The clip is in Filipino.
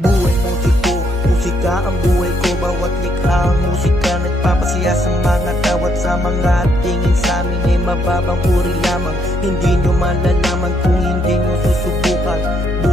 Buhay musiko, musika ang buhay ko Bawat likha ang musika Nagpapasiya sa mga tawat sa mga tingin Sa amin ay mababang uri lamang Hindi nyo malalaman kung hindi nyo susubukan Buhay